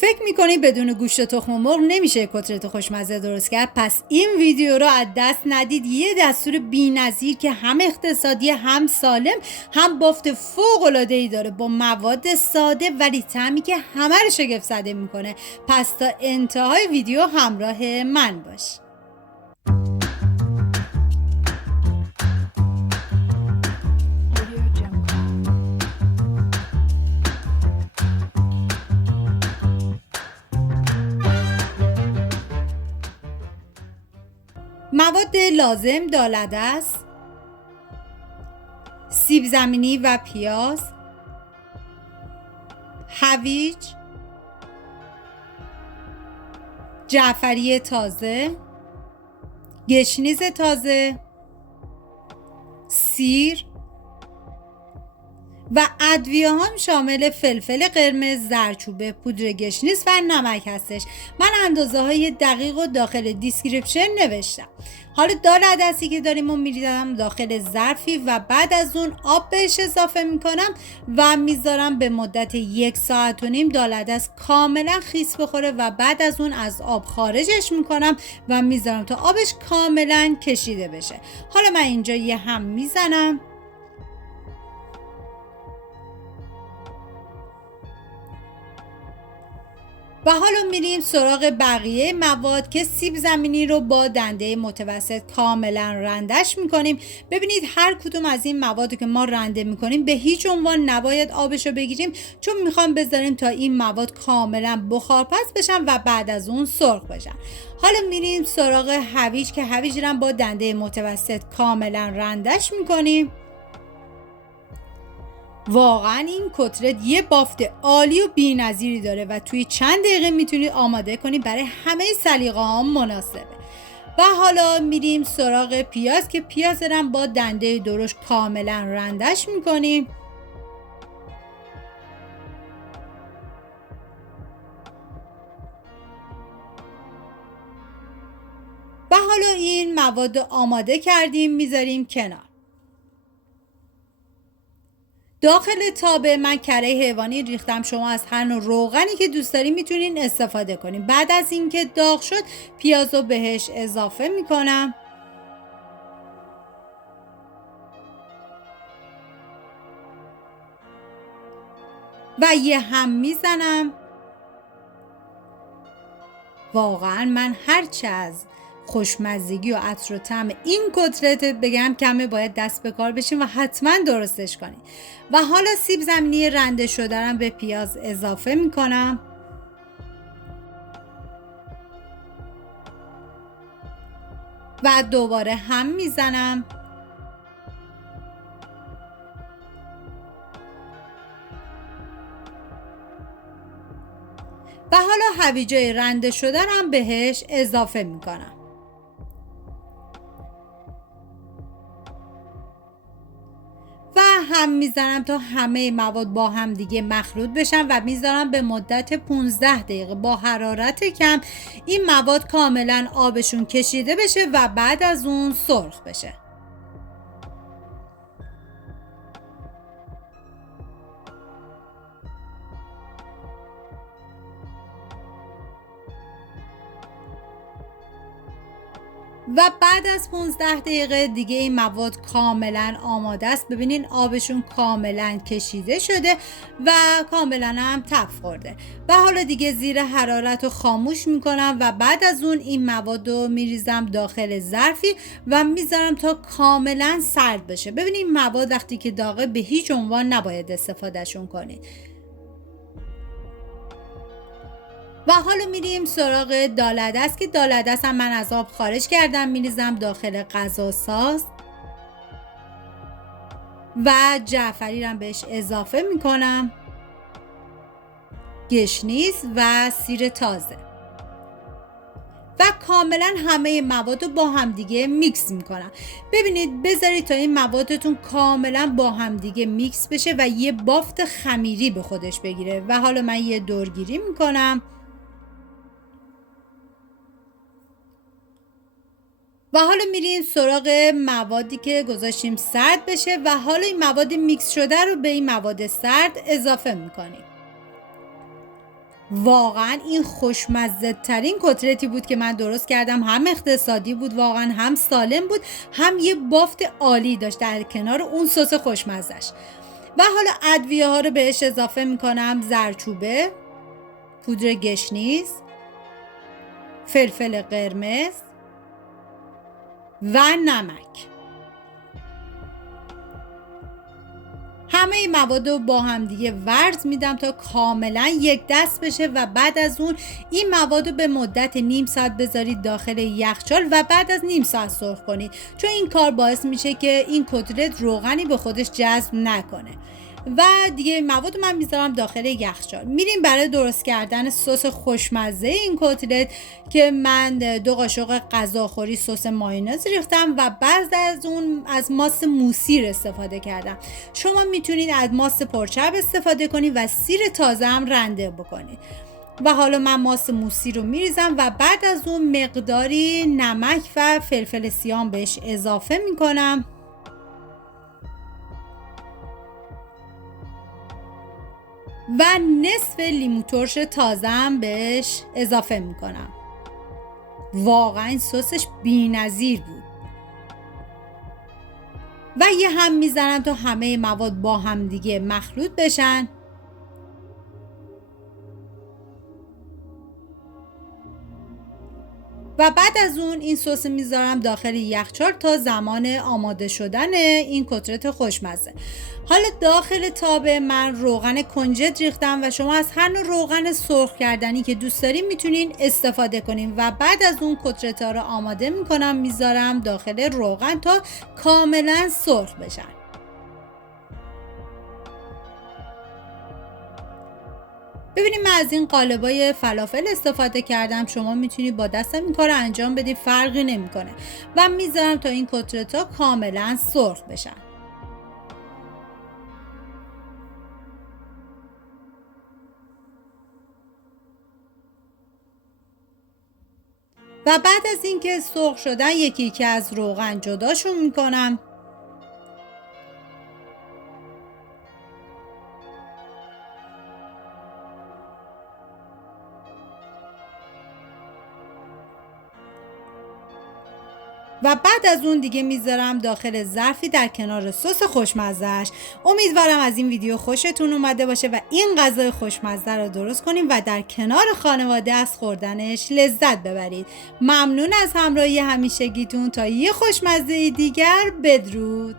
فکر میکنید بدون گوشت تخم مرغ نمیشه کتلت خوشمزه درست کرد؟ پس این ویدیو رو از دست ندید. یه دستور بی‌نظیر که هم اقتصادی، هم سالم، هم بافت فوق‌العاده‌ای داره با مواد ساده ولی طعمی که همه رو شگفت زده میکنه. پس تا انتهای ویدیو همراه من باش. مواد لازم: دالعدس، سیب زمینی و پیاز، هویج، جعفری تازه، گشنیز تازه، سیر و ادویه هم شامل فلفل قرمز، زردچوبه، پودر گشنیز و نمک هستش. من اندازه های دقیق و داخل دیسکریپشن نوشتم. حالا دالعدسی که داریم رو میریزم داخل ظرفی و بعد از اون آب بهش اضافه میکنم و میذارم به مدت 1.5 ساعت دالعدس کاملا خیس بخوره و بعد از اون از آب خارجش میکنم و میذارم تا آبش کاملا کشیده بشه. حالا من اینجا یه هم میزنم و حالا میریم سراغ بقیه مواد که سیب زمینی رو با دنده متوسط کاملا رندش میکنیم. ببینید هر کدوم از این مواد که ما رنده میکنیم به هیچ عنوان نباید آبش رو بگیریم، چون میخوام بذاریم تا این مواد کاملا بخارپز بشن و بعد از اون سرخ بشن. حالا میریم سراغ هویج که هویج رو با دنده متوسط کاملا رندش میکنیم. واقعا این کتلت یه بافت عالی و بی‌نظیری داره و توی چند دقیقه میتونید آماده کنید. برای همه سلیقه ها مناسبه. و حالا میریم سراغ پیاز که پیاز رو با دنده درشت کاملا رندش میکنیم. و حالا این مواد آماده کردیم میذاریم کنار. داخل تابه من کره حیوانی ریختم. شما از هر نوع روغنی که دوست دارین میتونین استفاده کنین. بعد از اینکه داغ شد پیاز رو بهش اضافه میکنم و یه هم میزنم. واقعا من هرچه از خوشمزگی و عطر و طعم این کتلت بگم کمه، باید دست به کار بشین و حتما درستش کنین. و حالا سیب زمینی رنده شده رو به پیاز اضافه میکنم و دوباره هم میزنم. و حالا هویجای رنده شده رو بهش اضافه میکنم و هم میزنم تا همه مواد با هم دیگه مخلوط بشن و میذارم به مدت 15 دقیقه با حرارت کم این مواد کاملا آبشون کشیده بشه و بعد از اون سرخ بشه. و بعد از 15 دقیقه دیگه این مواد کاملا آماده است. ببینین آبشون کاملا کشیده شده و کاملا هم تف خورده. و حالا دیگه زیر حرارت رو خاموش میکنم و بعد از اون این مواد رو میریزم داخل ظرفی و میذارم تا کاملا سرد بشه. ببینین مواد وقتی که داغه به هیچ عنوان نباید استفادهشون کنید. و حالا میریم سراغ دالعدس که دالعدس هم من از آب خارج کردم. میریزم داخل غذاساز و جعفری رو بهش اضافه میکنم، گشنیز و سیر تازه و کاملا همه مواد رو با هم دیگه میکس میکنم. ببینید بذارید تا این موادتون کاملا با هم دیگه میکس بشه و یه بافت خمیری به خودش بگیره. و حالا من یه دورگیری میکنم و حالا میریم سراغ موادی که گذاشتیم سرد بشه و حالا این مواد میکس شده رو به این مواد سرد اضافه میکنیم. واقعا این خوشمزه ترین کتلتی بود که من درست کردم. هم اقتصادی بود، واقعا هم سالم بود، هم یه بافت عالی داشت در کنار اون سس خوشمزهش. و حالا ادویه ها رو بهش اضافه میکنم: زردچوبه، پودر گشنیز، فلفل قرمز و نمک. همه این مواد رو با هم دیگه ورز میدم تا کاملا یک دست بشه و بعد از اون این مواد رو به مدت نیم ساعت بذارید داخل یخچال و بعد از نیم ساعت سرخ کنید، چون این کار باعث میشه که این کتلت روغنی به خودش جذب نکنه. و دیگه مواد من میذارم داخل یخچال. میریم برای درست کردن سس خوشمزه این کتلت که من 2 قاشق غذاخوری سس مایونز ریختم و بعد از اون از ماست موسیر استفاده کردم. شما میتونید از ماست پرچرب استفاده کنید و سیر تازه هم رنده بکنید. و حالا من ماست موسی رو میریزم و بعد از اون مقداری نمک و فلفل سیاه بهش اضافه میکنم و نصف لیمو ترش تازه هم بهش اضافه میکنم. واقعا سسش بی‌نظیر بود. و یه هم میزنم تا همه مواد با هم دیگه مخلوط بشن. و بعد از اون این سس میذارم داخل یخچال تا زمان آماده شدن این کتلت خوشمزه. حالا داخل تاب من روغن کنجد ریختم و شما از هر نوع روغن سرخ کردنی که دوست دارین میتونین استفاده کنین. و بعد از اون کتلت ها رو آماده میکنم، میذارم داخل روغن تا کاملا سرخ بشن. ببینید من از این قالبای فلافل استفاده کردم. شما میتونید با دستم این کار رو انجام بدید، فرقی نمیکنه. و میذارم تا این کتلت ها کاملا سرخ بشن. و بعد از اینکه سرخ شدن یکی یکی از روغن جداشون میکنم. و بعد از اون دیگه میذارم داخل ظرفی در کنار سس خوشمزهش. امیدوارم از این ویدیو خوشتون اومده باشه و این غذای خوشمزه رو درست کنیم و در کنار خانواده از خوردنش لذت ببرید. ممنون از همراهی همیشگیتون. تا یه خوشمزه دیگر، بدرود.